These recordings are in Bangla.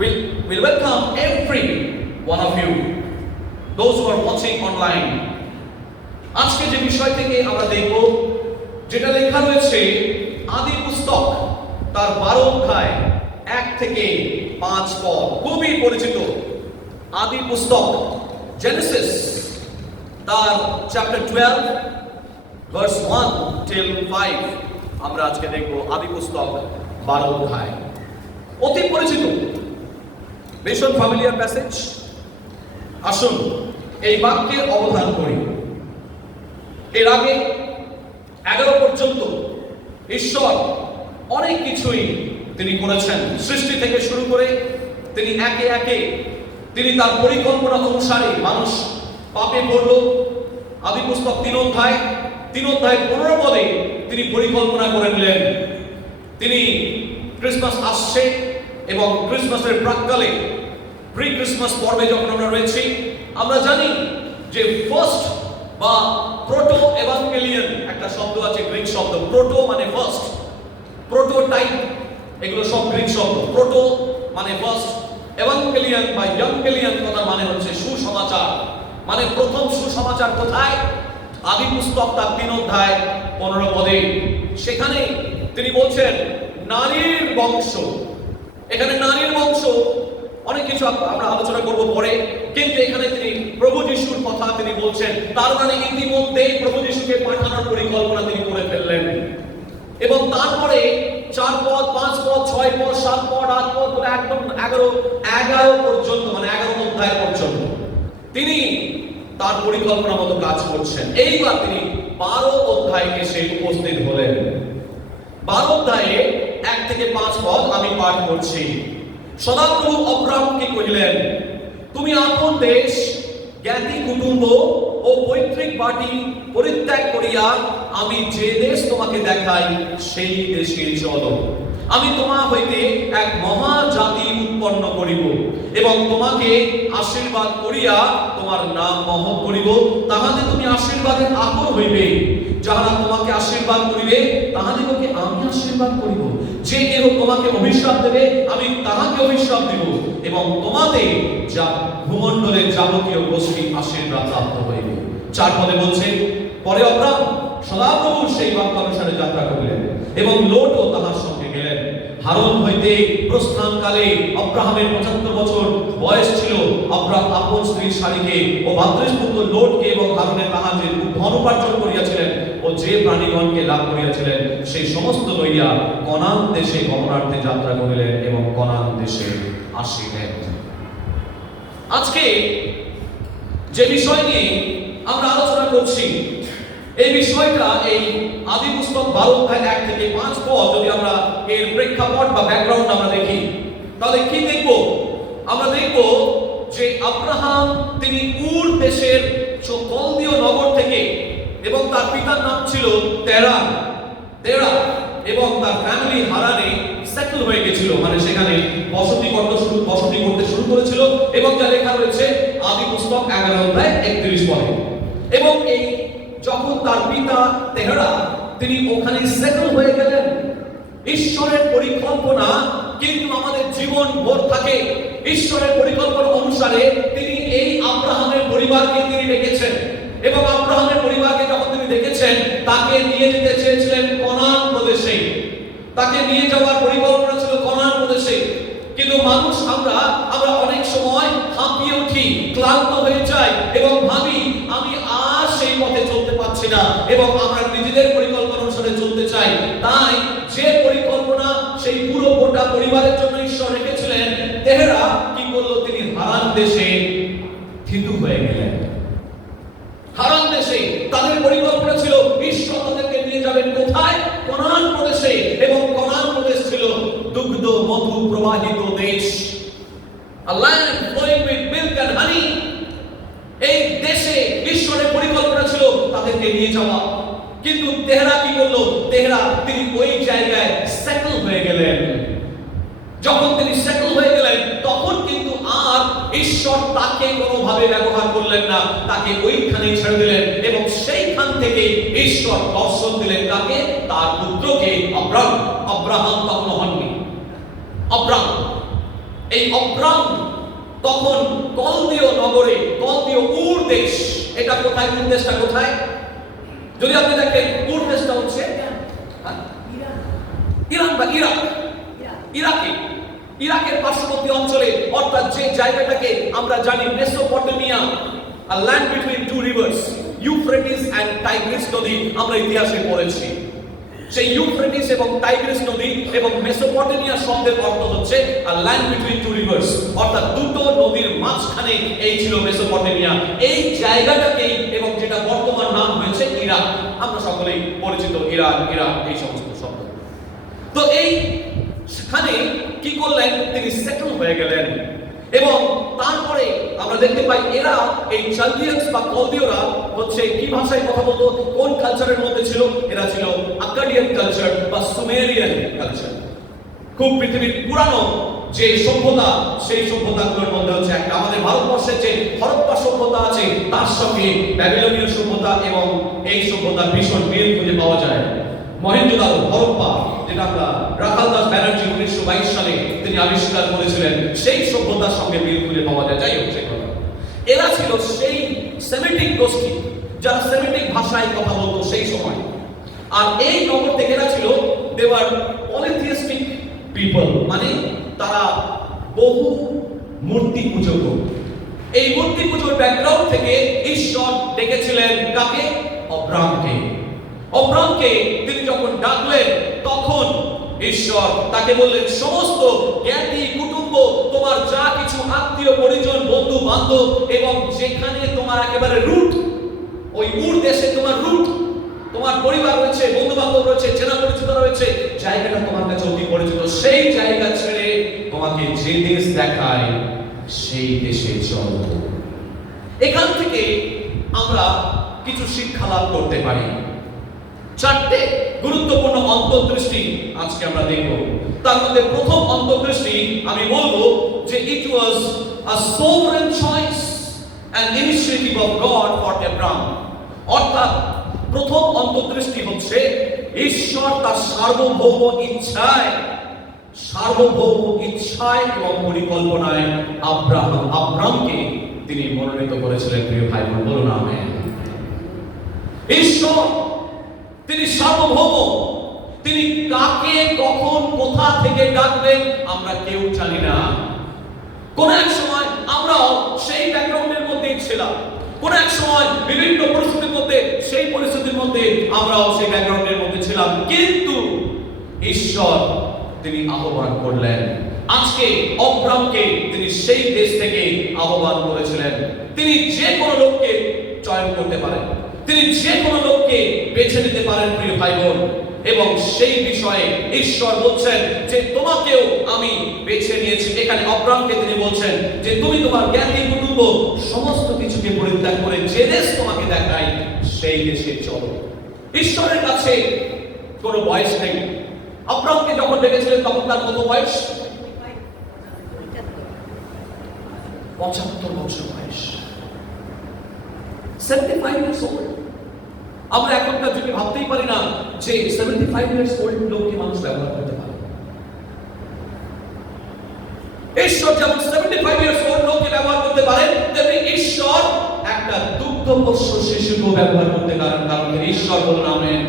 We'll welcome every one of you, those who are watching online. আজকে যে বিষয় থেকে আমরা দেখব, যেটা লেখা রয়েছে আদি পুস্তক তার 12 অধ্যায় 1 থেকে 5 পদ, খুবই পরিচিত আদি পুস্তক জেনেসিস তার চ্যাপ্টার 12 ভার্স 1 till 5 আমরা আজকে দেখব। আদি পুস্তক 12 অধ্যায় অতি পরিচিত, ভীষণ ফ্যামিলিয়ার প্যাসেজ। আসুন এই বাক্যের অবধান করি। এর আগে 11 পর্যন্ত ঈশ্বর অনেক কিছুই তিনি করেছেন। সৃষ্টি থেকে শুরু করে তিনি একে একে তিনি তার পরিকল্পনা অনুসারে মানুষ পাপে পড়ল। আদি পুস্তক 3 অধ্যায় 15 পদে তিনি পরিকল্পনা করে নিলেন। তিনি ক্রিসমাস আসছে এবং ক্রিসমাসের প্রাক্কালে প্রি ক্রিসমাস পর্বে যখন আমরা রয়েছি, আমরা জানি যে ফার্স্ট বা প্রোটো এভাঙ্গেলিয়ন একটা শব্দ আছে, গ্রিক শব্দ। প্রোটো মানে ফার্স্ট, প্রোটোটাইপ এগুলো সব গ্রিক শব্দ। প্রোটো মানে ফার্স্ট, এভাঙ্গেলিয়ন বা ইয়াঙ্গেলিয়ন কথা মানে হচ্ছে সুসমাচার। মানে প্রথম সুসমাচার কোথায়? আদি পুস্তক তার 3 অধ্যায় 15 পদে। সেখানে তিনি বলছেন নারীর বংশ। এখানে নারীর বংশ অনেক কিছু আমরা আলোচনা করব পরে, কিন্তু এখানে তিনি প্রভু যিশুর কথা তিনি বলছেন। তার মানে ইতিমধ্যে প্রভু যিশুকে পাঠানোর পরিকল্পনা তিনি করে ফেললেন। এবং তারপরে 4 পদ 5 পদ 6 পদ 7 পদ 8 পদ বলে একদম 11 পর্যন্ত, মানে 11 অধ্যায় পর্যন্ত তিনি তার পরিকল্পনা মতো কাজ করছেন। এইবার তিনি 12 অধ্যায়ে এসে উপস্থিত হলেন। 12 অধ্যায়ে 1 থেকে 5 পদ আমি পাঠ করছি। সদাপ্রভু অব্রাহামকে কহিলেন, তুমি আপন দেশ, জ্ঞাতি কুটুম্ব ও পৈতৃক বাটি পরিত্যাগ করিয়া আমি যে দেশ তোমাকে দেখাই সেই দেশে চলো। আমি তোমা হইতে এক মহা জাতি উৎপন্ন করিব এবং তোমাকে আশীর্বাদ করিয়া তোমার নাম মহৎ করিব। তাহাতে তুমি আশীর্বাদের আকর হইবে। যাহারা তোমাকে আশীর্বাদ করিবে তাহাদিগকে আমি আশীর্বাদ করিব। যে কেহ তোমাকে অভিশাপ দেবে আমি তাহাকে অভিশাপ দিব এবং তোমাদের যা ভূমণ্ডলের যাবতীয় গোষ্ঠী আশীর্বাদ প্রাপ্ত হইবে। 4 পদে বলছে, পরে অব্রাহাম সদাপ্রভুর সেই বাক্য অনুসারে যাত্রা করিলেন এবং লোটও তাহার সঙ্গে গেলেন। হারন হইতে প্রস্থানকালে অব্রাহামের 75 বছর বয়স ছিল। অব্রাহাম আপন স্ত্রী সারিকে ও ভাতৃপুত্র লোটকে এবং হারনে তাহার যে ধন উপার্জন করিয়াছিলেন ও যে প্রাণীগণকে লাভ করিয়াছিলেন সেই সমস্ত লইয়া কনান দেশে গমনার্থে যাত্রা করিলেন এবং কনান দেশে আসিলেন। আজকে যে বিষয় নিয়ে আমরা আলোচনা করছি, এই বিষয়টা এই আদি পুস্তক 12 অধ্যায় 1 থেকে 5 পদ যদি আমরা এর প্রেক্ষাপট বা ব্যাকগ্রাউন্ড আমরা দেখি, তাহলে কি দেখব? আমরা দেখব যে আব্রাহাম তিনি উর দেশের কলদীয় নগর থেকে, এবং তার পিতার নাম ছিল তেরা, এবং তার ফ্যামিলি হারানে সেটেল হয়ে গেছিল, মানে সেখানে বসতি করতে শুরু করেছিল। এবং যা লেখা রয়েছে আদি পুস্তক 11 অধ্যায় 31 পদে। এবং এই যখন তার পিতা তেহরা তিনি ওখানে সেটেল হয়ে গেলেন, ঈশ্বরের পরিকল্পনা কিন্তু আমাদের জীবন ভর থাকে। ঈশ্বরের পরিকল্পনা অনুসারে তিনি এই আব্রাহামের পরিবারকে তিনি রেখেছেন এবং আব্রাহামের পরিবারকে যখন তিনি দেখেছেন তাকে নিয়ে যেতে চেয়েছিলেন কনান প্রদেশে। তাকে নিয়ে যাওয়ার পরিকল্পনা ছিল কনান প্রদেশে। কিন্তু মানুষ আমরা অনেক সময় হাঁপিয়ে উঠি, ক্লান্ত হয়ে যাই এবং ভাবি আমি আর সেই পথে চলতে পারছি না, এবং আমরা নিজেদের পরিকল্পনা অনুসারে চলতে চাই। তাই যে পরিকল্পনা সেই পুরো গোটা পরিবারের জন্য ঈশ্বর রেখেছিলেন, তেহরা কি করলো? তিনি হারান দেশে থিতু হয়ে গেলেন। হারান দেশে তাদের পরিকল্পনা ছিল ঈশ্বর তাদেরকে নিয়ে যাবেন কোথায়? কনান প্রদেশে। এবং কনান প্রদেশ ছিল দুগ্ধ মধু প্রবাহিত দেশ, a land flowing with milk and honey। এই দেশে ঈশ্বরের পরিকল্পনা ছিল তাদেরকে নিয়ে যাওয়া। কিন্তু তেহরা কি করলো? তেহরা তিনি ওই জায়গায় সেটেল হয়ে গেলেন। যখন তিনি সেটেল হয়ে গেলেন তখন কিন্তু আর ঈশ্বর তাকে কোনোভাবে ব্যবহার করলেন না, তাকে ওইখানেই ছেড়ে দিলেন। এবং সেইখান থেকে ঈশ্বর দর্শন দিলেন কাকে? তার পুত্রকে। আব্রাহাম তখন হননি। আব্রাহাম এই অব্রাম তখন কলদীয় নগরে, কলদীয় উর দেশ, এটা কোথায়? উর দেশটা কোথায়? যদি আপনি দেখেন উর দেশটা হচ্ছে ইরান বা ইরাক, ইরাকে, ইরাকের পার্শ্ববর্তী অঞ্চলে, অর্থাৎ যে জায়গাটাকে আমরা জানি Mesopotamia, a land between two rivers, Euphrates and Tigris নদী, আমরা ইতিহাসে পড়েছি। সেই ইউফ্রেটিস এবং টাইগ্রিস নদী এবং মেসোপটেমিয়া শব্দের অর্থ হচ্ছে a land between two rivers, অর্থাৎ দুটো নদীর মাঝখানে এই ছিল মেসোপটেমিয়া। এই জায়গাটাকেই, এবং যেটা বর্তমান নাম হয়েছে ইরাক, আমরা সকলেই পরিচিত ইরান, ইরাক, এই সমস্ত শব্দ। তো এই সেখানে কি করলেন? তিনি সেটেল হয়ে গেলেন। এবং তারপরে আমরা দেখতে পাই এরা, এই চালদিয়ানস বা কলদীয়রা হচ্ছে কি ভাষায় কথা বলতো? কোন কালচারের মধ্যে ছিল? এরা ছিল আকাডিয়ান কালচার বা সুমেরিয়ান কালচার। খুব পৃথিবীর পুরানো যে সভ্যতা, সেই সভ্যতাগুলোর মধ্যে হচ্ছে একটা। আমাদের ভারতবর্ষের যে হরপ্পা সভ্যতা আছে, তার সঙ্গে ব্যাবিলনীয় সভ্যতা এবং এই সভ্যতার ভীষণ মিল খুঁজে পাওয়া যায়। মহেঞ্জোদারো, হরপ্পা, যেটা আমরা রাখাল দাস ব্যানার্জি 1922 সালে তিনি আবিষ্কার করেছিলেন, সেই সভ্যতার সঙ্গে মিল খুঁজে পাওয়া যায়। যাই হোক, সেই কথা, এরা ছিল সেই সেমিটিক গোষ্ঠী যারা সেমিটিক ভাষায় কথা বলতো সেই সময়। আর এই নগর থেকে এরা ছিল দেওয়ার পলিথিয়াস্টিক পিপল, মানে তারা বহু মূর্তি পুজো করত। এই মূর্তি পুজোর ব্যাকগ্রাউন্ড থেকে ঈশ্বর ডেকেছিলেন কাকে? অব্রামকে। অব্রামকে তিনি যখন ডাকলেন, তখন ঈশ্বর তাকে বললেন, সমস্ত জ্ঞাতি কুটুম্ব, তোমার যা কিছু আত্মীয় পরিজন, বন্ধু বান্ধব, এবং যেখানে তোমার একেবারে রুট, ওই উর দেশে তোমার রুট, তোমার পরিবার রয়েছে, বন্ধু বান্ধব রয়েছে, চেনা পরিচিত রয়েছে, জায়গাটা তোমার কাছে অতি পরিচিত, সেই জায়গা ছেড়ে তোমাকে যে দেশ দেখায় সেই দেশে চলো। এখান থেকে আমরা কিছু শিক্ষা লাভ করতে পারি। চারটে গুরুত্বপূর্ণ অন্তর্দৃষ্টি আজকে আমরা দেখব। তার মধ্যে প্রথম অন্তর্দৃষ্টি আমি বলবো যে it was a sovereign choice and initiative of God for Abraham. অর্থাৎ প্রথম অন্তর্দৃষ্টি হচ্ছে ঈশ্বর তার সার্বভৌম ইচ্ছায় এবং পরিকল্পনায় আব্রাহামকে তিনি মনোনীত করেছিলেন। প্রিয় ভাই বোন, বলুন আমেন। ঈশ্বর তিনি সার্বভৌম, তিনি কাকে কখন কোথা থেকে ডাকবেন আমরা কেউ জানি না। কোন এক সময় আমরাও সেই ব্যাকগ্রাউন্ডের মধ্যেই ছিলাম, কোন এক সময় বিভিন্ন পরিস্থিতির মধ্যে, সেই পরিস্থিতির মধ্যে আমরাও সেই ব্যাকগ্রাউন্ডের মধ্যে ছিলাম, কিন্তু ঈশ্বর তিনি আহ্বান করলেন। আজকে অব্রামকে তিনি সেই দেশ থেকে আহ্বান করেছিলেন। তিনি যে কোনো লোককে চয়ন করতে পারেন, তিনি যে কোনো লোককে বেছে নিতে পারেন প্রিয় ভাই বোন। এবং সেই বিষয়ে ঈশ্বর বলছেন যে তোমাকেও আমি বেছে নিয়েছি। এখানে অব্রামকে তিনি বলছেন যে তুমি তোমার জ্ঞাতি কুটুম্ব সমস্ত কিছুকে পরিত্যাগ করে যে দেশ তোমাকে দেখাই সেই দেশে চলো। ঈশ্বরের কাছে কোনো বয়স নেই। অব্রামকে যখন ডেকেছিলেন তখন তার কত বয়স? 75 বছর বয়স, 75 years old। আমরা এখনকার যুগে ভাবতেই পারি না যে 75 years old লোককে মানুষ ব্যবহার করতে পারে। ঈশ্বর যেমন 75 years old লোককে ব্যবহার করতে পারেন, তেমনি ঈশ্বর একটা দুগ্ধপোষ্য শিশুকে ব্যবহার করতে পারেন। কারণ ঈশ্বর বলুন আমেন।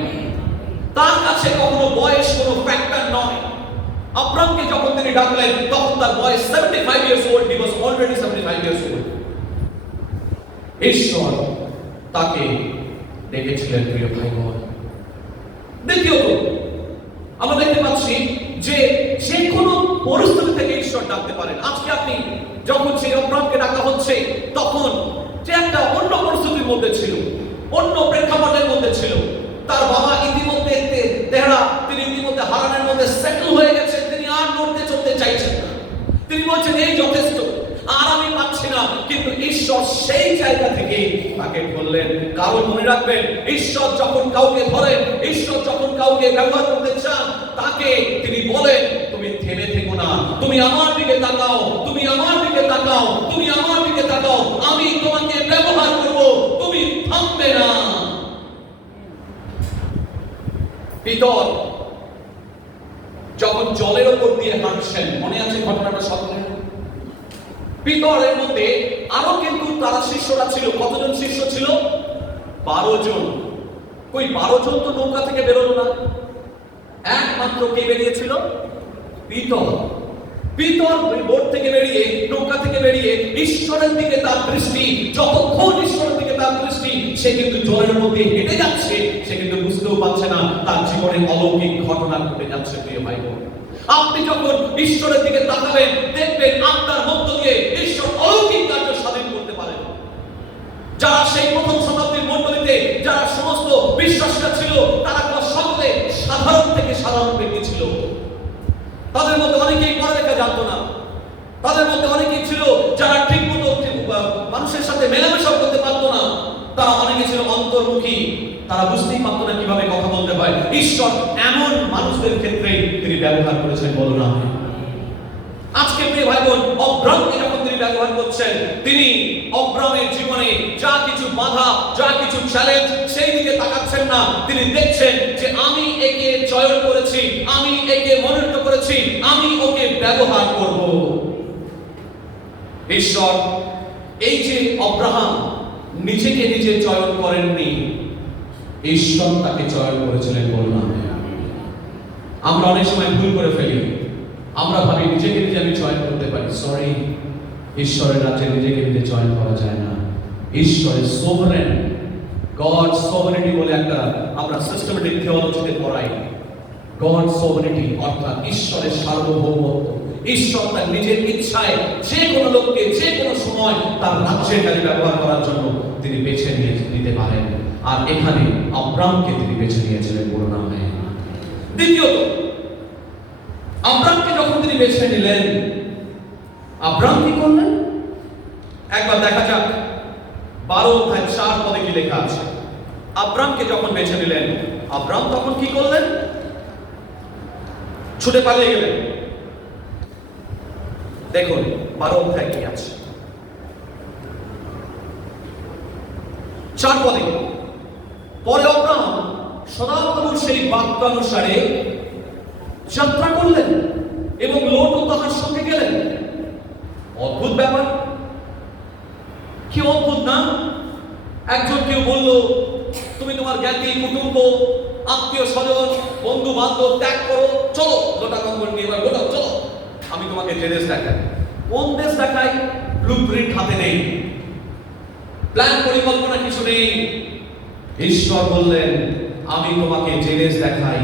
তার কাছে কখনো বয়স কোনো ফ্যাক্টর নয়। আব্রামকে যখন তিনি ডাকলেন তখন তার বয়স 75 years old, he was already 75 years old। ঈশ্বর তাকে ডেকেছিলেন প্রিয় ভাই বোন। দ্বিতীয়ত আমরা দেখতে পাচ্ছি যে যে কোনো পরিস্থিতি থেকে ঈশ্বর ডাকতে পারেন। আজকে আপনি যখন সেই অব্রামকে ডাকা হচ্ছে, তখন যে একটা অন্য পরিস্থিতির মধ্যে ছিল, অন্য প্রেক্ষাপটের মধ্যে ছিল। তার বাবা ইতিমধ্যে তিনি ইতিমধ্যে হারানের মধ্যে সেটেল হয়ে গেছেন, তিনি আর নড়তে চড়তে চাইছেন না। তিনি বলছেন এই যথেষ্ট, আর আমি পাচ্ছি না। কিন্তু ঈশ্বর সেই জায়গা থেকে তাকে বললেন। কারণ মনে রাখবেন, ঈশ্বর যখন কাউকে ধরেন, ঈশ্বর যখন কাউকে ব্যবহার করতে চান, তাকে তিনি বলেন তুমি থেমে থেকো না, তুমি আমার দিকে তাকাও, তুমি আমার দিকে তাকাও, তুমি আমার দিকে তাকাও, আমি তোমাকে ব্যবহার করব, তুমি থামবে না। পিতর যখন জলের উপর দিয়ে হাঁটছেন, মনে আছে ঘটনাটা সকলের? পিতরের মধ্যে আরো কিন্তু তারা শিষ্যরা ছিল। কতজন শিষ্য ছিল? 12 জন। কই 12 জন তো নৌকা থেকে বেরোলো না, একমাত্র কে বেরিয়েছিল? পিতর। পিতর বোট থেকে বেরিয়ে, নৌকা থেকে বেরিয়ে ঈশ্বরের দিকে তার দৃষ্টি, যতক্ষণ ঈশ্বরের দিকে তার দৃষ্টি, সে কিন্তু জলের মধ্যে হেঁটে যাচ্ছে, সে কিন্তু বুঝতেও পারছে না তার জীবনে অলৌকিক ঘটনা ঘটে যাচ্ছে। প্রিয় ভাই বোন, আপনি যখন ঈশ্বরের দিকে তাকাবেন, দেখবেন আপনার মধ্য দিয়ে ঈশ্বর অলৌকিক কার্য সাধন করতে পারেন। যারা সেই প্রথম শতাব্দীর মণ্ডলীতে যারা সমস্ত বিশ্বাসীরা ছিল, তারা সকলে সাধারণ থেকে সাধারণ ব্যক্তি ছিল। তাদের মধ্যে অনেকেই পড়ালেখা জানতো না, তাদের মধ্যে অনেকেই ছিল যারা ঠিক মতো মানুষের সাথে মেলামেশা করতে পারতো না, তারা অনেকে ছিল অন্তর্মুখী, তারা বুঝতেই পারতো না কিভাবে কথা বলতে হয়। ঈশ্বর এমন মানুষদের ক্ষেত্রে তিনি ব্যবহার করেছেন, বলো না। আজকে প্রিয় ভাই বোন, অব্রামকে যখন তিনি ব্যবহার করছেন, তিনি অব্রামের জীবনে যা কিছু বাধা, যা কিছু চ্যালেঞ্জ, সেই দিকে তাকাচ্ছেন না। তিনি দেখছেন যে আমি একে চয়ন করেছি, আমি একে মনোনীত করেছি, আমি ওকে ব্যবহার করব। ঈশ্বর এই যে অব্রাহাম নিজেকে নিজে চয়ন করেননি, ঈশ্বর তাকে চয়ন করেছিলেন, বললাম। আমরা অনেক সময় ভুল করে ফেলি, আমরা ভাবি নিজেকে নিজে আমি চয়ন করতে পারি। সরি, ঈশ্বরের রাজ্যে নিজেকে নিজে চয়ন করা যায় না। ঈশ্বরের সোভারেন, গড সোভারেনিটি বলে একটা আমরা সিস্টেমেটিক থিওলজিতে পড়াই। গড সোভারেনিটি অর্থাৎ ঈশ্বরের সার্বভৌমত্ব। ঈশ্বর তার নিজের ইচ্ছায় যে কোনো লোককে যে কোনো সময় তার রাজ্যের কাজে ব্যবহার করার জন্য তিনি বেছে নিতে পারেন। আর এখানে আব্রামকে তিনি বেছে নিয়েছিলেন, বড় নামে। দ্বিতীয়ত, আব্রামকে যখন তিনি বেছে নিলেন, আব্রাম কি করলেন একবার দেখা যাক। 12 অধ্যায় 4 পদে কি লেখা আছে? আব্রামকে যখন বেছে নিলেন, আব্রাম তখন কি করলেন? ছুটে পালিয়ে গেলেন। দেখুন 12 অধ্যায় কি আছে, 4 পদে। পরে আব্রাম সদাপ্রভুর সেই বাক্যানুসারে যাত্রা করলেন এবং লোটও তাহার সঙ্গে গেলেন। অদ্ভুত ব্যাপার, কি অদ্ভুত না? একজন কেউ বলল, তুমি তোমার জ্ঞাতি কুটুম্ব, আত্মীয় স্বজন, বন্ধু বান্ধব ত্যাগ করো, চলো লোটাকঙ্কর নিয়ে এবার গোটাও, চলো আমি তোমাকে যে দেশ দেখাই। কোন দেশ দেখাই? ব্লুপ্রিন্ট হাতে নেই, প্ল্যান পরিকল্পনা কিছু নেই। ঈশ্বর বললেন, আমি তোমাকে যে দেশ দেখাই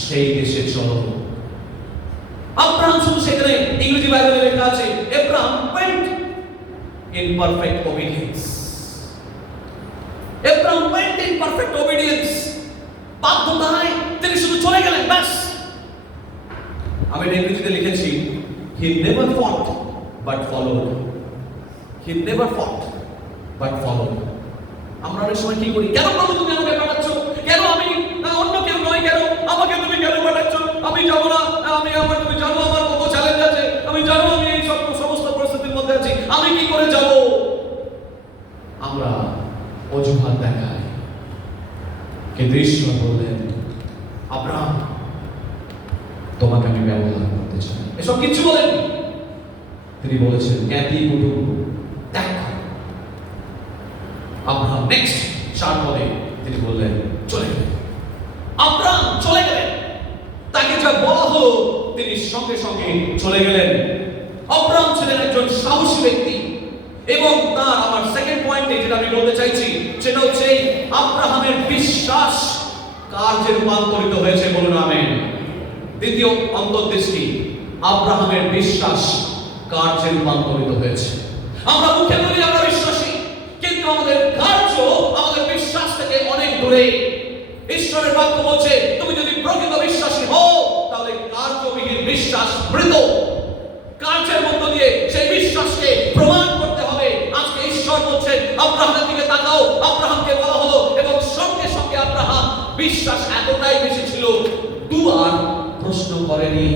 সেই দেশে চলো। আব্রাহাম শুধু সেখানে, ইংরেজি বাইবেলে লেখা আছে, Abraham went in perfect obedience. Abraham went in perfect obedience. বাধ্যতায় তিনি শুধু চলে গেলেন, ব্যাস। আমি ইংরেজিতে লিখেছি, he never fought but followed. He never fought but followed. আমরা অনেক সময় কি করি? কেন প্রভু তুমি আমাকে পাঠাচ্ছ? কেন আমি না অন্য কেউ নয়? কেন আমাকে তুমি কেন পাঠাচ্ছ? আমি যাব না, আমি আমার, তুমি জানো আমার কত চ্যালেঞ্জ আছে, আমি জানো আমি এই সমস্ত পরিস্থিতির মধ্যে আছি, আমি কি করে যাব? আমরা অজুহাত দেখাই। কিন্তু ঈশ্বর বললেন, আব্রাহাম তোমাকে আমি ব্যবহার করতে চাই। এসব কিছু বলেন, তিনি বলেছেন জ্ঞাতি কুটুম্ব ত্যাগ করো। আব্রাহাম নেক্সট 4 পদে তিনি বললেন চলে গেলেন। আব্রাহাম চলে গেলেন, তাকে যা বলা হলো তিনি সঙ্গে সঙ্গে চলে গেলেন। আব্রাহাম ছিলেন একজন সাহসী ব্যক্তি, এবং তার আমার সেকেন্ড পয়েন্টে যেটা আমি বলতে চাইছি সেটা হচ্ছে আব্রাহামের বিশ্বাস কার্যে রূপান্তরিত হয়েছে, বলুন আমেন। দ্বিতীয় অন্তর্দৃষ্টি, আব্রাহামের বিশ্বাস কার্যে রূপান্তরিত হয়েছে। আমরা মুখে বলি আমরা বিশ্বাসী, কিন্তু আমাদের কার্য আমাদের বিশ্বাস থেকে অনেক দূরে। ঈশ্বরের বাক্য বলছে, তুমি যদি প্রকৃত বিশ্বাসী হও তাহলে কার্যবিহীন বিশ্বাস মৃত। কার্যের মধ্য দিয়ে সেই বিশ্বাসকে প্রমাণ করতে হবে। আজকে ঈশ্বর বলছেন আব্রাহামের দিকে তাকাও। আব্রাহামকে বলা হলো, এবং সঙ্গে সঙ্গে আব্রাহাম বিশ্বাস এতটাই বেশি ছিল, দুবার প্রশ্ন করেনি।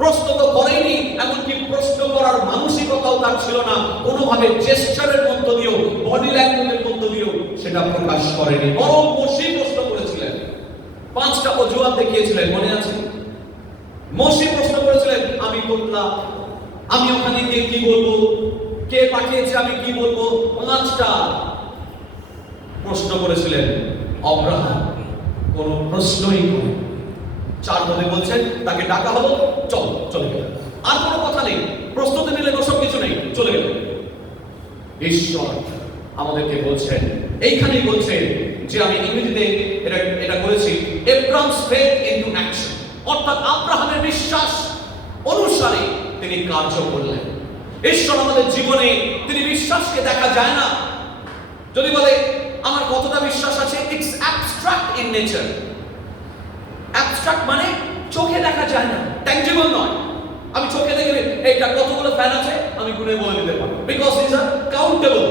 প্রশ্ন তো করেনি, এমনকি প্রশ্ন করার মানসিকতাও তার ছিল না। কোনোভাবে জেস্টারের মধ্য দিয়েও, বডি ল্যাঙ্গুয়েজের মধ্য দিয়েও সেটা প্রকাশ করেনি। বরং মোশে প্রশ্ন করেছিলেন, 5টা অজুহাত দেখিয়েছিলেন, মনে আছে? মোশে প্রশ্ন করেছিলেন, আমি তোতলা, আমি ওখানে গিয়ে কি বলবো, কে পাঠিয়েছে আমি কি বলবো, 5টা প্রশ্ন করেছিলেন আব্রাহাম। কোন প্রশ্নই করে 4 মধ্যে বলছেন তাকে ডাকা হলো, চলে গেলেন। আর কোনো কথা নেই, প্রস্তুতি নিলেন, ওসব কিছু নেই, চলে গেলেন। ঈশ্বর আমাদেরকে বলছেন, এইখানেই বলছেন যে আমি ইংরেজিতে এটা করেছি এব্রাহামস ফেথ ইনটু অ্যাকশন, অর্থাৎ আব্রাহামের বিশ্বাস অনুসারে তিনি কার্য করলেন। ঈশ্বর আমাদের জীবনে তিনি বিশ্বাসকে দেখা যায় না। যদি বলে আমার কতটা বিশ্বাস আছে, it's abstract in nature. Abstract মানে চোখে দেখা যায় না, ট্যানজিবল নয়। আমি চোখে দেখে এইটা কতগুলো ফ্যান আছে আমি গুনে বলে দিতে পারবো, বিকজ ইজ আ কাউন্টেবল।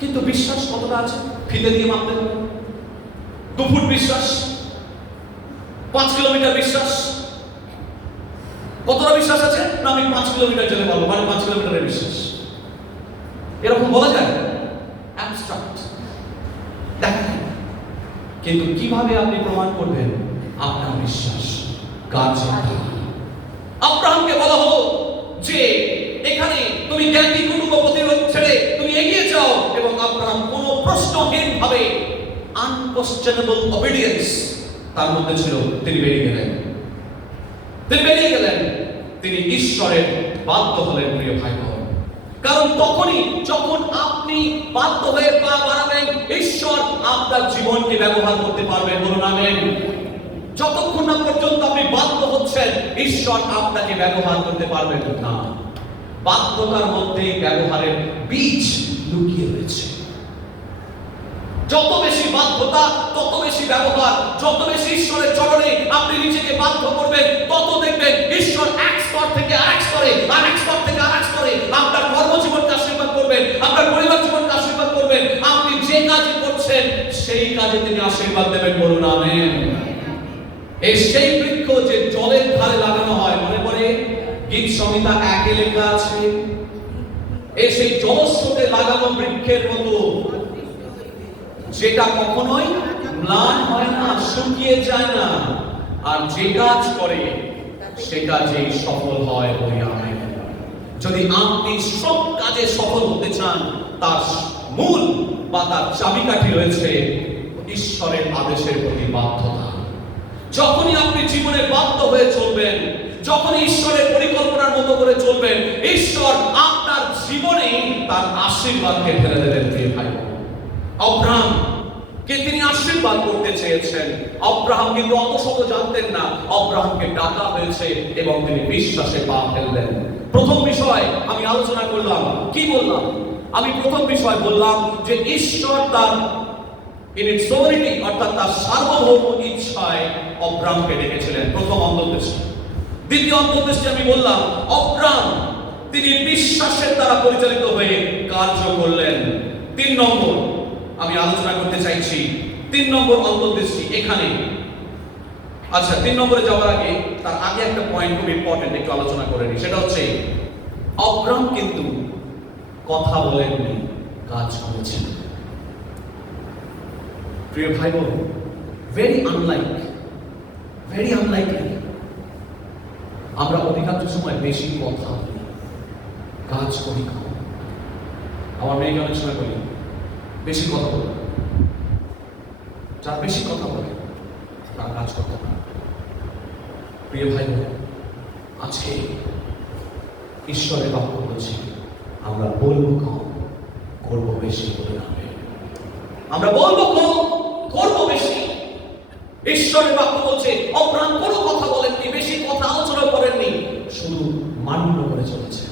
কিন্তু বিশ্বাস কতটা আছে ফিতে দিয়ে মাপতে হবে। 2 ফুট বিশ্বাস, 5 কিলোমিটার বিশ্বাস, কতটা বিশ্বাস আছে না আমি 5 কিলোমিটার যেতে পারবো, মানে 5 কিলোমিটারের বিশ্বাস, এরকম বলা যায়? অ্যাবস্ট্রাক্ট, দেখা যায়। কিন্তু কিভাবে আপনি প্রমাণ করবেন আপনার বিশ্বাস কাজ? আব্রাহামকে বলা হলো যে এখানে তুমি জ্ঞাতি কুটুম্ব প্রতিরোধ ছেড়ে তুমি এগিয়ে যাও, এবং আব্রাহাম কোনো প্রশ্নহীন ভাবে আনকোশ্চেনেবল অবিডিয়েন্স তার মধ্যে ছিল। তিনি বেরিয়ে গেলেন, তিনি ঈশ্বরের বাধ্য হলেন। প্রিয় ভাই বোন, কারণ তখনই যখন আপনি বাধ্য হয়ে পা বাড়াবেন, ঈশ্বর আপনার জীবনকে ব্যবহার করতে পারবেন। বলুন আমেন। যতক্ষণ না পর্যন্ত আপনি বাধ্য হচ্ছেন, ঈশ্বর আপনাকে ব্যবহার করতে পারবেন না। বাধ্যতার মধ্যেই ব্যবহারের বীজ লুকিয়ে রয়েছে। যত বেশি বাধ্যতা তত বেশি ব্যবহার। যত বেশি ঈশ্বরের চরণে আপনি নিজেকে বাধ্য করবেন, তত দেখবেন ঈশ্বর এক স্তর থেকে আরেক স্তরে, আরেক স্তর থেকে আরেক স্তরে আপনার কর্মজীবনকে আশীর্বাদ করবেন, আপনার পরিবার জীবনকে আশীর্বাদ করবেন। আপনি যে কাজই করছেন সেই কাজে তিনি আশীর্বাদ দেবেন। বলুন আমেন। এই সেই বৃক্ষ যে জলের ধারে লাগানো হয়, মনে পড়ে গীত সংহিতা 1-এ লেখা আছে, এই সেই জলস্রোতে লাগানো বৃক্ষের মতো, যেটা কখনোই ম্লান হয় না, শুকিয়ে যায় না, আর যে কাজ করে সে কাজেই সফল হয়। বলি আমেন। যদি আপনি সব কাজে সফল হতে চান, তার মূল বা তার চাবিকাঠি রয়েছে ঈশ্বরের আদেশের প্রতি বাধ্যতা। যখনই আপনি জীবনে বাধ্য হয়ে চলবেন, যখন ঈশ্বরের পরিকল্পনার মতো করে চলবেন, ঈশ্বর আপনার জীবনে তার আশীর্বাদকে ফেলে দেবেন। প্রিয় ভাই, আব্রাহাম কে তিনি আশীর্বাদ করতে চেয়েছেন। আব্রাহাম কিন্তু অত শত জানতেন না। আব্রাহামকে ডাকা হয়েছে এবং তিনি বিশ্বাসে পা ফেললেন। প্রথম বিষয় আমি আলোচনা করলাম, কি বললাম? আমি প্রথম বিষয় বললাম যে ঈশ্বর তার ইন ইটস সোভারেনিটি, অর্থাৎ তার সার্বভৌম ইচ্ছায় আব্রাহামকে ডেকেছিলেন। প্রথম অন্তর্দৃষ্টি। দ্বিতীয় অন্তর্দৃষ্টি আমি বললাম আব্রাহাম তিনি বিশ্বাসের দ্বারা পরিচালিত হয়ে কার্য করলেন। 3 নম্বর আমি আলোচনা করতে চাইছি, 3 নম্বর অন্তর্দৃষ্টি এখানে। আচ্ছা, 3 নম্বরে যাওয়ার আগে তার আগে একটা পয়েন্ট খুব ইম্পর্টেন্ট, একটু আলোচনা করে নিই। সেটা হচ্ছে আব্রাহাম কিন্তু কথা বলেননি, কাজ করেছেন। প্রিয় ভাই বোন, ভেরি আনলাইকলি আমরা অধিকাংশ সময় বেশি কথা বলি, কাজ করি কম। আমার মেয়েকে অনেক সময় বলি বেশি কথা বলে, যার বেশি কথা বলে তার কাজ করতে পারে। প্রিয় ভাই বোন, আজকে ঈশ্বরের বাক্য বলছি আমরা বলবো কম, করবো বেশি। বলে আমরা বলবো কম, করবো বেশি। ঈশ্বরের বাক্য বলছে আব্রাহাম কোনো কথা বলেননি, বেশি কথা আলোচনা করেননি, শুধু মান্য করে চলেছে।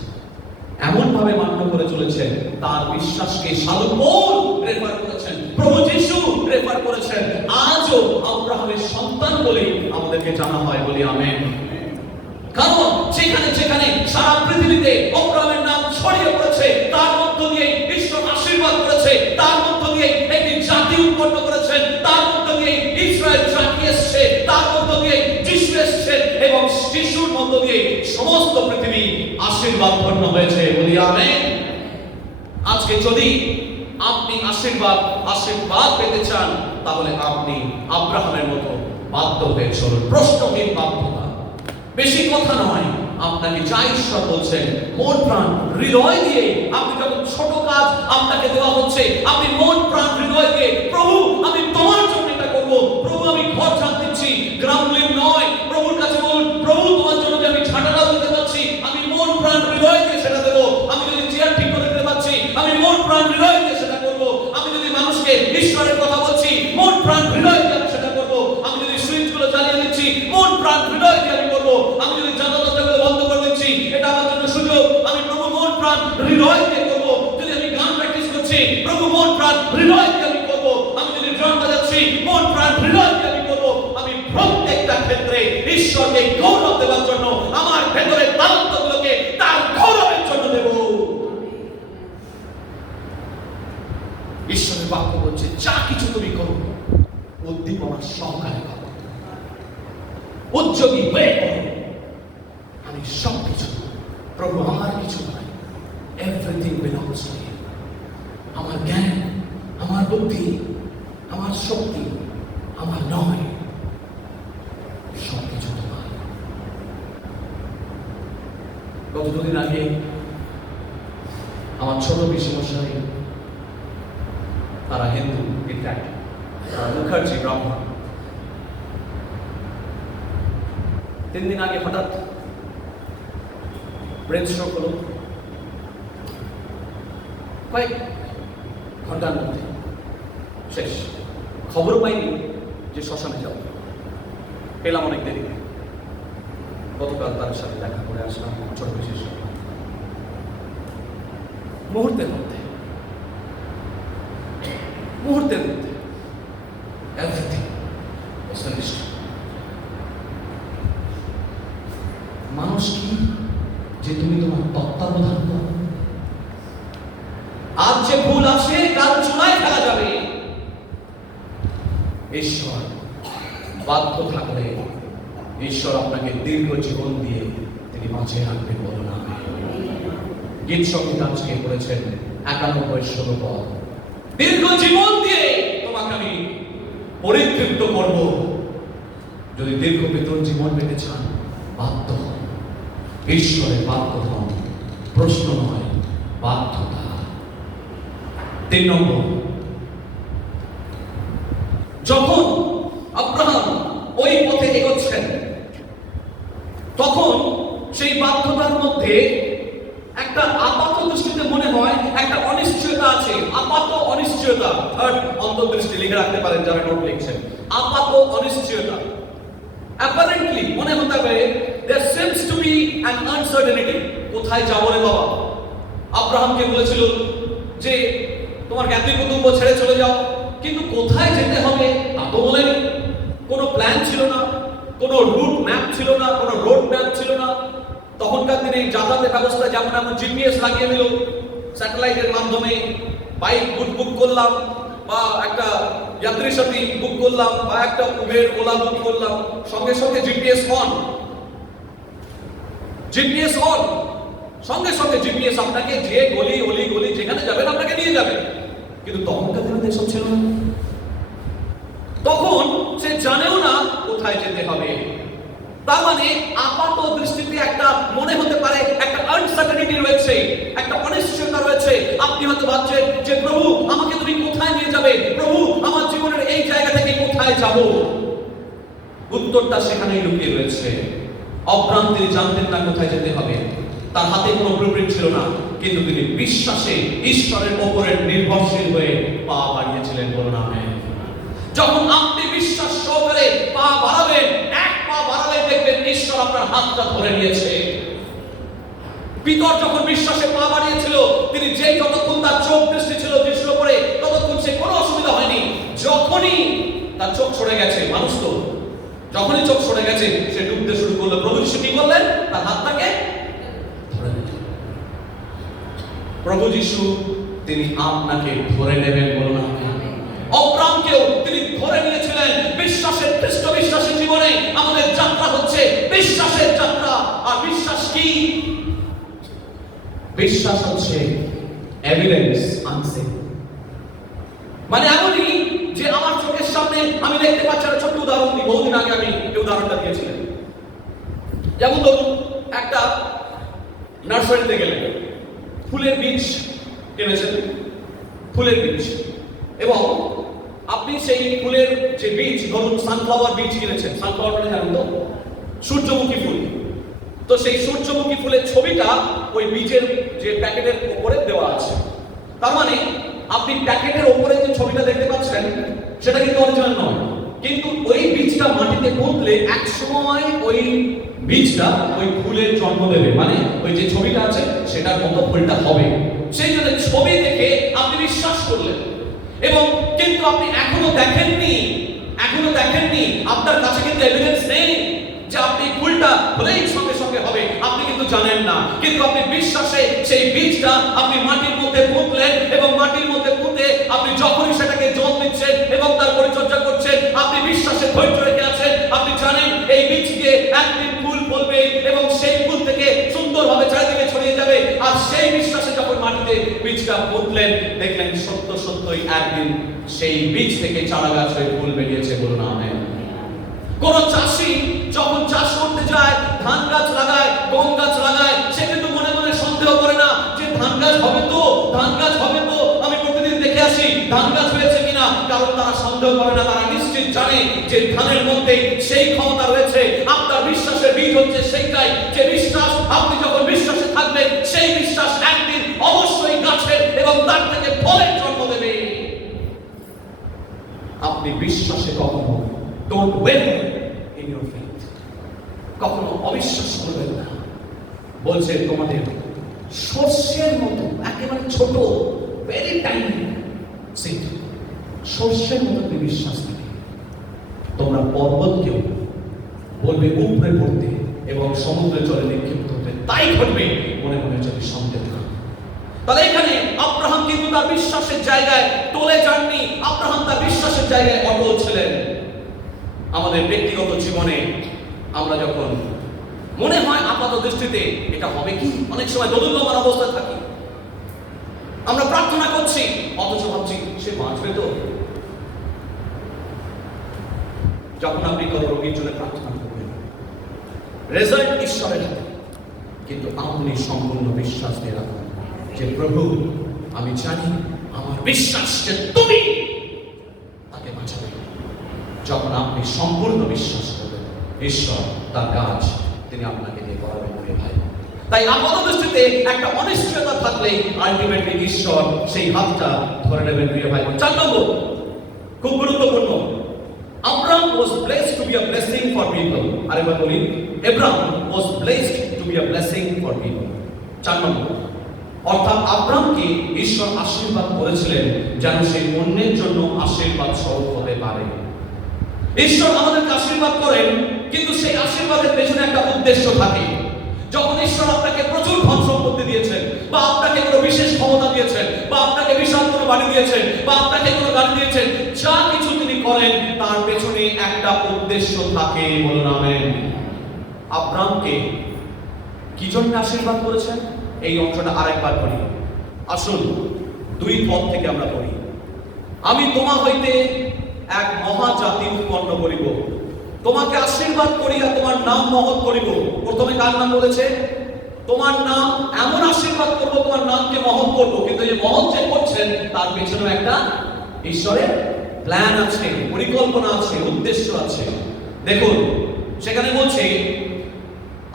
এমন ভাবে মান্য করে চলেছেন, তার বিশ্বাসকে সাধু পৌল রেফার করেছেন, প্রভু যিশু রেফার করেছেন। আজও আব্রাহামের সন্তান বলে আমাদেরকে জানা হয়। বলি আমেন। কারণ যেখানে যেখানে সারা পৃথিবীতে আব্রাহামের নাম ছড়িয়ে পড়েছে, তার মধ্য দিয়ে ঈশ্বর আশীর্বাদ করেছে, তার মধ্য দিয়ে একটি জাতি উৎপন্ন করেছেন, তার মধ্য দিয়ে ইসরায়েল জাতি এসেছে, তার মধ্য দিয়ে যিশু এসেছেন, এবং যিশুর মধ্য দিয়ে সমস্ত পৃথিবী আশীর্বাদ ধন্য হয়েছে। বলি আমেন। আজকে যদি আপনি আশীর্বাদ পেতে চান, তাহলে আপনি আব্রাহামের মতো বাধ্য হয়ে চলুন। প্রশ্নহীন বাধ্যতা, বেশি কথা নয়, আপনাকে যা ঈশ্বর বলছেন মন প্রাণ হৃদয় দিয়ে, আপনি যখন ছোট কাজ আপনাকে দেওয়া হচ্ছে, আপনি মন প্রাণ হৃদয় দিয়ে, প্রভু আমি তোমার জন্য এটা করব, প্রভু আমি ঘর ঝাড় দিচ্ছি, গ্রাউন্ডলিং নয়, প্রভুর কাছে বলুন প্রভু তোমার জন্য যে আমি ঝাঁটাটা দিতে পারছি, আমি মন প্রাণ হৃদয় দিয়ে সেটা দেবো। আমি যদি চেয়ার ঠিক করে দিতে পারছি, আমি মন প্রাণ হৃদয় দিয়ে সেটা করবো। আমি যদি মানুষকে ঈশ্বরের কথা বলছি, মন প্রাণ হৃদয় দিয়ে আমি সেটা করবো। আমি যদি সুইচগুলো জ্বালিয়ে দিচ্ছি, মন প্রাণ হৃদয় দিয়ে আমি করবো। আমি যদি জানালাগুলো বন্ধ করে দিচ্ছি, এটা আমার জন্য সুযোগ, আমি প্রভু মন প্রাণ হৃদয় দিয়ে করবো। যদি আমি গান প্র্যাকটিস করছি, প্রভু মন প্রাণ হৃদয় দিয়ে আমি করবো। আমি যদি ড্রাম বাজাচ্ছি, মন প্রাণ হৃদয় দিয়ে আমি করবো। আমি প্রত্যেকটা ক্ষেত্রে ঈশ্বরকে গৌরব দেওয়ার জন্য, আমার ভেতরে তারুণ্যগুলোকে তার গৌরবের জন্য দেব। ঈশ্বরের বাক্য বলছে যা কিছু তুমি করো উদ্দীপনার সহকারে করো, উদ্যোগী হয়ে করো। আমি সব কিছু, প্রভু আমার কিছু নয়, এভরিথিং বিলংস টু হিম। আমার জ্ঞান, আমার বুদ্ধি, আমার শক্তি আমার নয়, সব কিছু তোমার। গত দুদিন আগে আমার ছোট পিসমশাই, তারা হিন্দু, ইনফ্যাক্ট তারা মুখার্জি ব্রাহ্মণ, 3 দিন আগে হঠাৎ ব্রেন স্ট্রোক হলো, কয়েক ঘন্টার মধ্যে শেষ। খবর পাইনি যে শ্মশানে যাও, পেলাম অনেক দেরিতে। গতকাল তার সাথে দেখা করে আসলাম, ছোট বিশেষ মুহূর্তের মধ্যে এভরিথিং ওয়াজ ফিনিশড। মানুষ কি যে তুমি তোমার তত্ত্বাবধান করো? আজ যে ভুল আছে কাল চুলায় ফেলা যাবে। ঈশ্বর বাধ্য থাকলে ঈশ্বর আপনাকে দীর্ঘ জীবন দিয়ে তিনি বাঁচিয়ে রাখবেন, বলুন আমেন। গীত সঙ্গীত আজকে করেছেন 91 পদ, দীর্ঘ জীবন দিয়ে তোমাকে আমি পরিতৃপ্ত করব। যদি দীর্ঘ বেতন জীবন পেতে চান, বাধ্য হন, ঈশ্বরের বাধ্য হন, প্রশ্ন নয় বাধ্যতা। 3 নম্বর, যখন আব্রাহাম ওই পথে এগোচ্ছেন, তখন সেই বাধ্যতার মধ্যে একটা আপাত দৃষ্টিতে মনে হয় একটা অনিশ্চয়তা আছে। আপাত অনিশ্চয়তা, অন্তর্দৃষ্টি লিখে রাখতে পারেন যারা নোট লিখছেন। আপাত অনিশ্চয়তা, অ্যাপারেন্টলি মনে হতে পারে there seems to be an uncertainty। কোথায় যাবো রে বাবা? আব্রাহামকে বলেছিল যে তোমার জ্ঞাতি কুটুম্ব ছেড়ে চলে যাও, কিন্তু কোথায় যেতে হবে তা তো বলেনি। কোনো প্ল্যান ছিল না, কোনো রুট ম্যাপ ছিল না, কোনো রোড ম্যাপ ছিল না। তখনকার দিনে যাতায়াতের ব্যবস্থা যেমন এমন জিপিএস লাগিয়ে দিল, স্যাটেলাইটের মাধ্যমে বাইক বুক করলাম, বা একটা যাত্রী সাথী বুক করলাম, বা একটা উবের ওলা বুক করলাম, সঙ্গে সঙ্গে জিপিএস অন, সঙ্গে সঙ্গে জিপিএস আপনাকে যে গলি অলি যেখানে যাবেন আপনাকে নিয়ে যাবে। কিন্তু তখনকার দিনে এসব ছিল না। তখন সে জানেও না কোথায় যেতে হবে। তার মানে আপাত দৃষ্টিতে একটা মনে হতে পারে একটা আনসার্টেনিটি রয়েছে, একটা অনিশ্চয়তা রয়েছে। আপনি হয়তো ভাবছেন যে প্রভু আমাকে তুমি কোথায় নিয়ে যাবে, প্রভু আমার জীবনের এই জায়গা থেকে কোথায় যাব। উত্তরটা সেখানেই লুকিয়ে রয়েছে। অব্রাহাম তিনি জানতেন না কোথায় যেতে হবে, তার হাতে কোনো ব্লুপ্রিন্ট ছিল না, কিন্তু তিনি বিশ্বাসে ঈশ্বরের উপরে নির্ভরশীল হয়ে পা বাড়িয়েছিলেন, বলুন আমেন। যখন আপনি বিশ্বাস সহকারে পা বাড়াবেন, এক পা বাড়ালে দেখবেন ঈশ্বর আপনার হাতটা ধরে নিয়েছে। পিতর যখন বিশ্বাসে পা বাড়িয়েছিল, তিনি যেই যতক্ষণ তার চোখ দৃষ্টি ছিল যিশুর উপরে, ততক্ষণ সে কোনো অসুবিধা হয়নি। যখনই তার চোখ সরে গেছে, মানুষ তো যখনই চোখ সরে গেছে, সে ডুবতে শুরু করলো। প্রভু যিশু কি করলেন? তার হাতটাকে ধরে নিলেন। প্রভু যিশু তিনি আপনাকে ধরে নেবেন, বলুন আমেন। অব্রাহামকেও তিনি ধরে নিয়েছিলেন। বিশ্বাসের খ্রিস্ট বিশ্বাসী জীবনে আমাদের যাত্রা হচ্ছে বিশ্বাসের যাত্রা। আর বিশ্বাস কি? বিশ্বাস হচ্ছে এভিডেন্স আনসিন। মানে এমনই যে আমার চোখের সামনে আমি দেখতে পাচ্ছি। একটা ছোট্ট উদাহরণ দিই, বহুদিন আগে আমি এই উদাহরণটা দিয়েছিলাম। যেমন ধরুন একটা নার্সারিতে গেলেন, ফুলের বীজ কিনেছেন, ফুলের বীজ, এবং আপনি সেই ফুলের যে বীজ, ধরুন সানফ্লাওয়ার বীজ কিনেছেন, সানফ্লাওয়ার মানে জানেন তো, সূর্যমুখী ফুল। তো সেই সূর্যমুখী ফুলের ছবিটা ওই বীজের যে প্যাকেটের উপরে দেওয়া আছে। তার মানে আপনি প্যাকেটের উপরে যে ছবিটা দেখতে পাচ্ছেন সেটা কিন্তু অরিজিনাল নয়, কিন্তু ওই বীজটা মাটিতে পুঁতলে এক সময় ওই বীজটা ওই ফুলের জন্ম দেবে, মানে ওই যে ছবিটা আছে সেটার মতো ফুলটা হবে। সেই জন্য ছবি দেখে আপনি বিশ্বাস করলেন, এবং কিন্তু আপনি এখনো দেখেননি, আপনার কাছে কিন্তু এভিডেন্স নেই যে আপনি ফুলটা হলেই সঙ্গে সঙ্গে হবে, আপনি কিন্তু জানেন না, কিন্তু আপনি বিশ্বাসে সেই বীজটা আপনি মাটির মধ্যে পুঁতলেন, এবং মাটির মধ্যে পুঁতে আপনি যখনই সেটাকে জল দিচ্ছেন এবং তার পরিচর্যা করছেন, আপনি বিশ্বাসে ধৈর্য রেখে আছেন। আপনি জানেন এই বীজকে একদিন ফুল ফলবে এবং সেই ফুল থেকে সুন্দরভাবে চারিদিকে ছড়িয়ে যাবে, আর সেই বিশ্বাসে যখন মাটিতে বীজটা পুঁতলেন, দেখলেন সত্যই একদিন সেই বীজ থেকে চারা গাছ হয়ে ফুল বেরিয়েছে। বলুন আমেন। কোন চাষি যখন চাষ করতে যায়, ধান গাছ লাগায়, গম গাছ লাগায়, সে কিন্তু মনে মনে সন্দেহ করে না যে ধান গাছ হবে তো, আমি প্রতিদিন দেখে আসি ধান গাছ হয়েছে কিনা, কারণ তারা সন্দেহ করে না, তারা নিশ্চিত জানে যে ধানের মধ্যে সেই ক্ষমতা রয়েছে। আপনার বিশ্বাসের বীজ হচ্ছে সেইটাই, যে বিশ্বাস, আপনি যখন বিশ্বাসে থাকবেন সেই বিশ্বাস একদিন অবশ্যই গাছের এবং তার থেকে ফলের জন্ম দেবে। আপনি বিশ্বাসে কখনো don't waver in your faith, কখনো অবিশ্বাস করবেন না। বলছে তোমাদের সর্ষের মতো একেবারে ছোট, ভেরি টাইনি সিড, সর্ষের মতো তুমি বিশ্বাস থাকে, তোমরা পর্বতকেও বলবে উপরে পড়তে এবং সমুদ্রে জলে নিক্ষিপ্ত হতে, তাই ঘটবে, মনে মনে যদি সন্দেহ না। তাহলে এখানে আব্রাহাম কিন্তু তার বিশ্বাসের জায়গায় টলে যাননি, আব্রাহাম তার বিশ্বাসের জায়গায় অটল ছিলেন। আমাদের ব্যক্তিগত জীবনে আমরা যখন মনে হয় আপাত দৃষ্টিতে এটা হবে কি, অনেক সময় দোদুল্যমান অবস্থায় থাকি, আমরা প্রার্থনা করছি অথচ ভাবছি সে বাঁচবে তো। যখন আপনি কোনো রোগীর জন্য প্রার্থনা করবেন, রেজাল্ট ঈশ্বরের হাতে, কিন্তু আপনি সম্পূর্ণ বিশ্বাস দিয়ে রাখুন যে প্রভু আমি জানি, আমার বিশ্বাস যে তুমি তাকে বাঁচাবে। যখন আপনি সম্পূর্ণ বিশ্বাস করবেন, ঈশ্বর তার কাজ তিনি আপনাকে দিয়ে করাবেন ভাই। তাই আপাত দৃষ্টিতে একটা অনিশ্চয়তা থাকলে আলটিমেটলি ঈশ্বর সেই হাতটা ধরে নেবেন প্রিয় ভাই। 4 নম্বর খুব গুরুত্বপূর্ণ, Abraham was blessed to be a blessing for people। আরেকবার বলি, Abraham was blessed to be a blessing for people। 4 নম্বর, অর্থাৎ আব্রাহামকে ঈশ্বর আশীর্বাদ করেছিলেন যেন সে অন্যের জন্য আশীর্বাদ স্বরূপ হতে পারে। ঈশ্বর আমাদেরকে আশীর্বাদ করেন, কিন্তু সেই আশীর্বাদের পেছনে একটা উদ্দেশ্য থাকে। যখন ঈশ্বর আপনাকে প্রচুর ধন সম্পত্তি দিয়েছেন, বা আপনাকে কোনো বিশেষ ক্ষমতা দিয়েছেন, বা আপনাকে বিশাল কোনো বাড়ি দিয়েছেন, বা আপনাকে কোনো গাড়ি দিয়েছেন, যা কিছু তিনি করেন তার পেছনে একটা উদ্দেশ্য থাকে। বলুন আমেন। আব্রাহামকে কি জন্য আশীর্বাদ করেছেন, এই অংশটা আরেকবার পড়ি। আসুন 2 পদ থেকে আমরা পড়ি। আমি তোমা হইতে এক মহাজাতি উৎপন্ন করিব, তোমাকে আশীর্বাদ করিয়া তোমার নাম মহৎ করিব। প্রথমে কার নাম বলেছে? তোমার নাম, এমন আশীর্বাদ করব, তোমার নামকে মহৎ করব। কিন্তু এই মহৎ যে করছেন তার পেছনে একটা ঈশ্বরের প্ল্যান আছে, পরিকল্পনা আছে, উদ্দেশ্য আছে। দেখুন সেখানে বলছে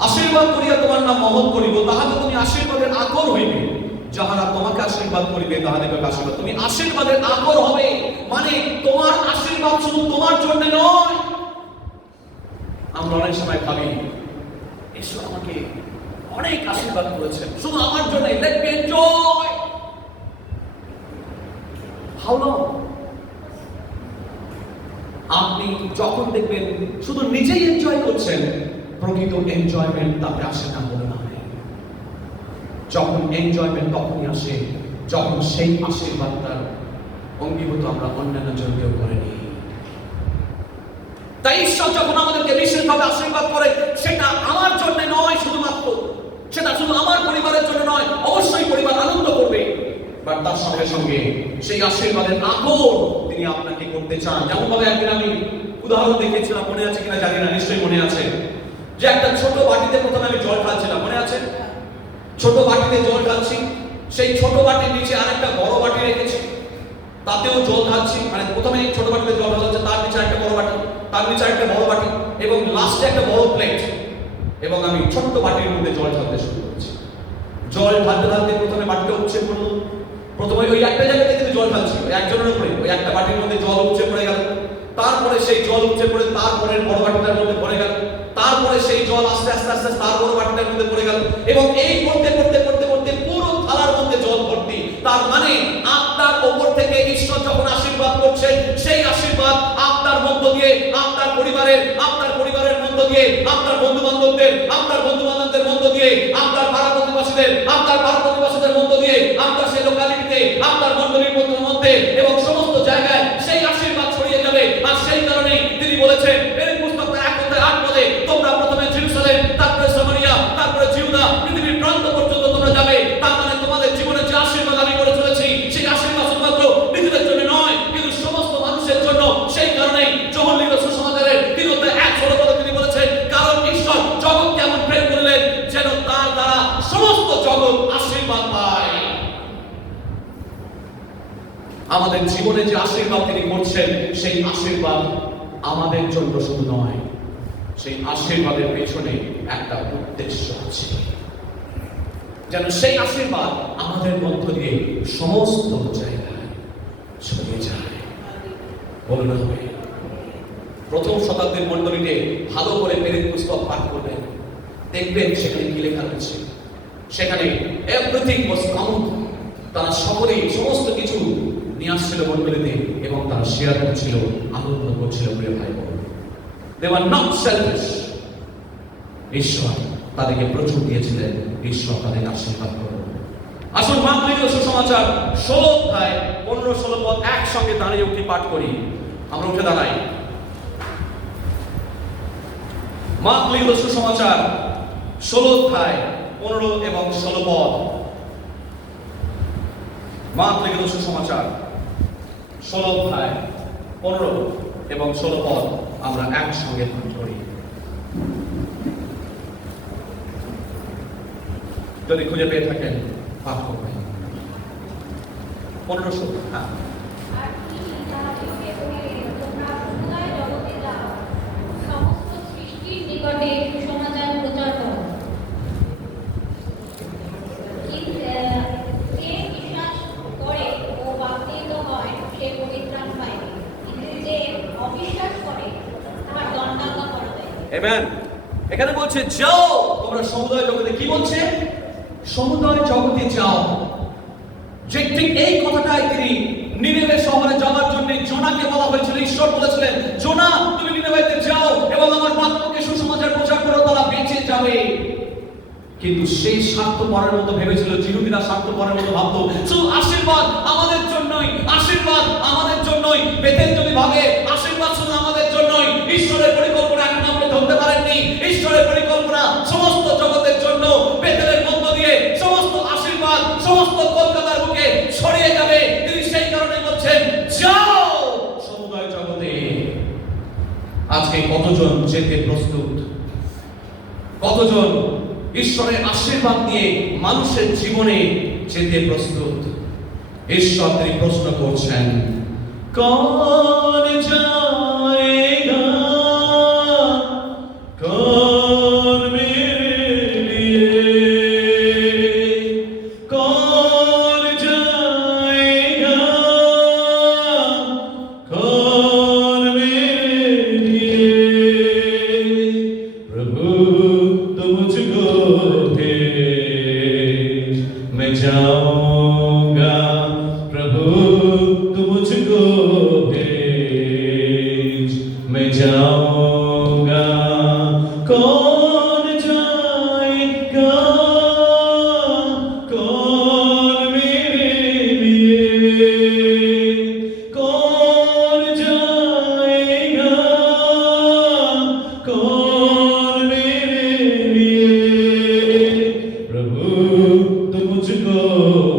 আশীর্বাদ করিয়া তোমার নাম মহৎ করিব, তাহাতে তুমি আশীর্বাদের আকর হইবে। যাহারা তোমাকে আশীর্বাদ করিবে তাহাদেরকে আশীর্বাদ, তুমি আশীর্বাদের আকর হবে। মানে তোমার আশীর্বাদ শুধু তোমার জন্য নয়। আমরা অনেক সময় ভাবি ঈশ্বর আমাকে অনেক আশীর্বাদ করেছেন, শুধু আমার জন্য, let me enjoy. How long? আপনি যখন দেখবেন শুধু নিজেই এনজয় করছেন, প্রকৃত এনজয়মেন্ট তাতে আসে না। বলে না, যখন এনজয়মেন্ট তখনই আসে যখন সেই আশীর্বাদটার অঙ্গীভূত আমরা অন্যান্য জনকেও করে নিই। তাই ঈশ্বর যখন আমাদেরকে বিশেষভাবে আশীর্বাদ করে, সেটা আমার জন্য নয় শুধুমাত্র, সেটা শুধু আমার পরিবারের জন্য নয়, অবশ্যই পরিবার আনন্দ করবে, বাট তার সঙ্গে সঙ্গে সেই আশীর্বাদের আকর তিনি আপনাকে করতে চান। যেমন ভাবে একদিন আমি উদাহরণ দেখেছিলাম, মনে আছে কিনা জানি না, নিশ্চয়ই মনে আছে। যে একটা ছোট বাটিতে প্রথমে আমি জল ঢালছিলাম, মনে আছে? ছোট বাটিতে জল ঢালছি, সেই ছোট বাটির নিচে আরেকটা বড় বাটি রেখেছি, তাতেও জল ঢালছি। মানে প্রথমে ছোট বাটিতে জল ঢালছে, তার নিচে একটা বড় বাটি, তার নিচে একটা বড় বাটি, এবং লাস্টে একটা বড় প্লেট, এবং আমি ছোট্ট বাটির মধ্যে জল ঢালতে শুরু করেছি। জল ঢালতে ঢালতে প্রথমে বাটিটা উপচে পড়লো। প্রথমে ওই একটা জায়গাতে কিন্তু জল ঢালছি, ওই একজনের উপরে, ওই একটা বাটির মধ্যে জল উপচে পড়ে গেল। তারপরে সেই জল উপচে পড়ে তারপরে বড় বাটিটার মধ্যে পড়ে গেল। তারপরে সেই জল আস্তে আস্তে আস্তে তার বড় বাটিটার মধ্যে পড়ে গেল, এবং এই করতে করতে করতে করতে পুরো থালার মধ্যে জল ভর্তি। তার মানে আপনার উপর থেকে ঈশ্বর যখন আশীর্বাদ করছেন, সেই আশীর্বাদ আপনার মধ্য দিয়ে, আপনার পরিবারের মধ্য দিয়ে, আপনার বন্ধু বান্ধবদের মধ্য দিয়ে, আপনার পাড়া প্রতিবেশীদের মধ্য দিয়ে, আপনার সেই লোকালিটিতে, আপনার মণ্ডলীর মধ্যে এবং সমস্ত জায়গায় সেই আশীর্বাদ ছড়িয়ে যাবে। আর সেই কারণেই তিনি বলেছেন তোমরা প্রথমে জেরুজালেম, তারপরে সামারিয়া, তারপরে জিহুদা, পৃথিবীর প্রান্ত পর্যন্ত তোমরা যাবে। তার মানে তোমাদের জীবনে যে আশীর্বাদ আমি করে চলেছি, সেই আশীর্বাদ শুধুমাত্র নিজেদের জন্য নয়, কিন্তু সমস্ত মানুষের জন্য। সেই কারণেই যোহন লিখিত সুসমাচারের 3:1 তিনি বলেছেন, কারণ ঈশ্বর জগৎকে এমন প্রেম করলেন যেন তার দ্বারা সমস্ত জগৎ আশীর্বাদ পায়। আমাদের জীবনে যে আশীর্বাদ তিনি করছেন, সেই আশীর্বাদ আমাদের জন্য শুধু নয়, সেই আশীর্বাদের পেছনে একটা উদ্দেশ্য আছে, যেন সেই আশীর্বাদ আমাদের মধ্য দিয়ে সমস্ত জায়গায় ছড়িয়ে যায়। বলুন হবে। প্রথম শতাব্দীর মণ্ডলীতে ভালো করে প্রেরিত পুস্তক পাঠ করবেন, দেখবেন সেখানে কি লেখা রয়েছে। সেখানে এভরিথিং ওয়াজ কমন। তারা সকলেই সমস্ত কিছু নিয়ে আসছিল মণ্ডলীতে, এবং তারা শেয়ার করছিল, আনন্দ করছিল। প্রিয় ভাই বোন, they were not selfish। ঈশ্বর তাদেরকে প্রচুর দিয়েছিলেন, ঈশ্বর তাদের আশীর্বাদ করবেন। আসুন মার্ক লিখিত সুসমাচার 16:15-16 একসঙ্গে দাঁড়িয়ে উঠি, পাঠ করি। আমরা উঠে দাঁড়াই। মার্ক লিখিত সুসমাচার 16:15 এবং 16। মার্ক লিখিত সুসমাচার 16:15 এবং 16 আমরা একসঙ্গে পাঠ করি। যদি খুঁজে পেয়ে থাকেন পাঠ করবেন। 15-16। হ্যাঁ। আমেন। এখানে বলছে যাও তোমরা সমুদয় জগতে। কি বলছে? সমুদয় জগতে যাও। যে ঠিক এই কথাটাই তিনি নিনেভে শহরে যাওয়ার জন্য জোনাকে বলা হয়েছিল। ঈশ্বর বলেছিলেন, জোনা তুমি নিনেভেতে যাও এবং আমার বাক্যকে সুসমাচার প্রচার করো, তারা বেঁচে যাবে। কিন্তু সেই স্বার্থপরের মতো ভেবেছিল, জিহুদীরা স্বার্থপরের মতো ভাবতো আশীর্বাদ আমাদের জন্যই, আশীর্বাদ আমাদের জন্যই। বেতেল যদি ভাবে আশীর্বাদ শুধু আমাদের জন্যই, ঈশ্বরের পরিকল্পনা এখন আপনি ধরতে পারেননি। ঈশ্বরের পরিকল্পনা সমস্ত জগতের জন্য। বেতেলের মধ্য দিয়ে সমস্ত আশীর্বাদ সমস্ত কলকাতার বুকে ছড়িয়ে যাবে। তিনি সেই কারণে বলছেন যাও সমুদয় জগতে। আজকে কতজন যেতে প্রস্তুত? কতজন ঈশ্বরের আশীর্বাদ নিয়ে মানুষের জীবনে যেতে প্রস্তুত? ঈশ্বর তিনি প্রশ্ন করছেন, কौन जाएगा, कौन मेरे लिए, कौन जाएगा, कौन मेरे लिए। प्रभु तो मुझको भेज, मैं जाऊंगा। प्रभु तू मुझको भेज, मैं जाऊंगा। कौन जाएगा, कौन मेरे लिए, कौन जाएगा, कौन मेरे लिए। प्रभु तू मुझको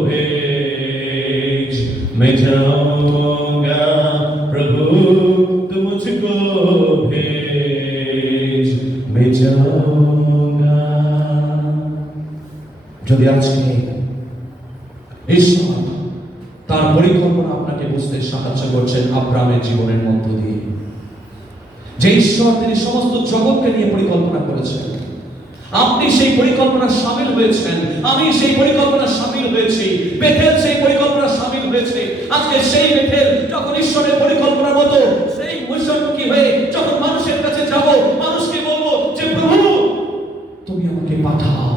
भेज, मैं जाऊंगा। प्रभु तू मुझको भेज, मैं जाऊंगा। যদি আজকে ঈশ্বর তার পরিকল্পনা আপনাকে বুঝতে সাহায্য করছেন আব্রাহামের জীবনের মধ্য দিয়ে, যে ঈশ্বর তিনি সমস্ত জগৎকে নিয়ে পরিকল্পনা করেছেন, আপনি সেই পরিকল্পনা শামিল হয়েছেন, আমি সেই পরিকল্পনা শামিল হয়েছি, বেথেল সেই পরিকল্পনা শামিল হয়েছে। আজকে সেই বেথেল যখন ঈশ্বরের পরিকল্পনার মতো সেই মিশনমুখী হয়ে যখন মানুষের কাছে যাব, মানুষকে বলবো যে প্রভু তুমি আমাকে পাঠাও।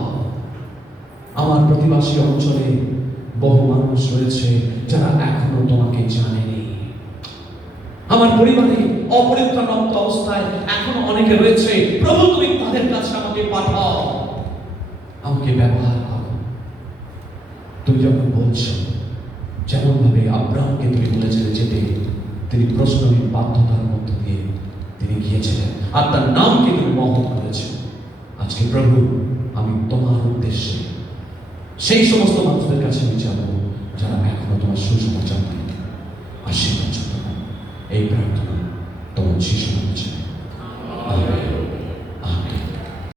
আমার প্রতিবাসী অঞ্চলে বহু মানুষ রয়েছে যারা এখনো তোমাকে জানেনি। আমার পরিবারে অপরিত্রাণান্ত অবস্থায় এখনো অনেকে রয়েছে, প্রভু তুমি তাদের কাছে আমাকে পাঠাও, আমাকে ব্যবহার করো। তুমি যখন বলছো, যেমন ভাবে আব্রাহামকে তুমি বলেছিলে যেতে, তিনি প্রশ্নহীন বাধ্যতার মধ্য দিয়ে তিনি গিয়েছিলেন আর তার নামকে তুমি মহৎ করেছেন। আজকে প্রভু আমি তোমার উদ্দেশ্যে সেই সমস্ত মানুষদের কাছে আমি যাব যারা এখনো তোমার সুসমাচার পায়নি। আশীর্বাদ এই প্রার্থনা তোমার শিশু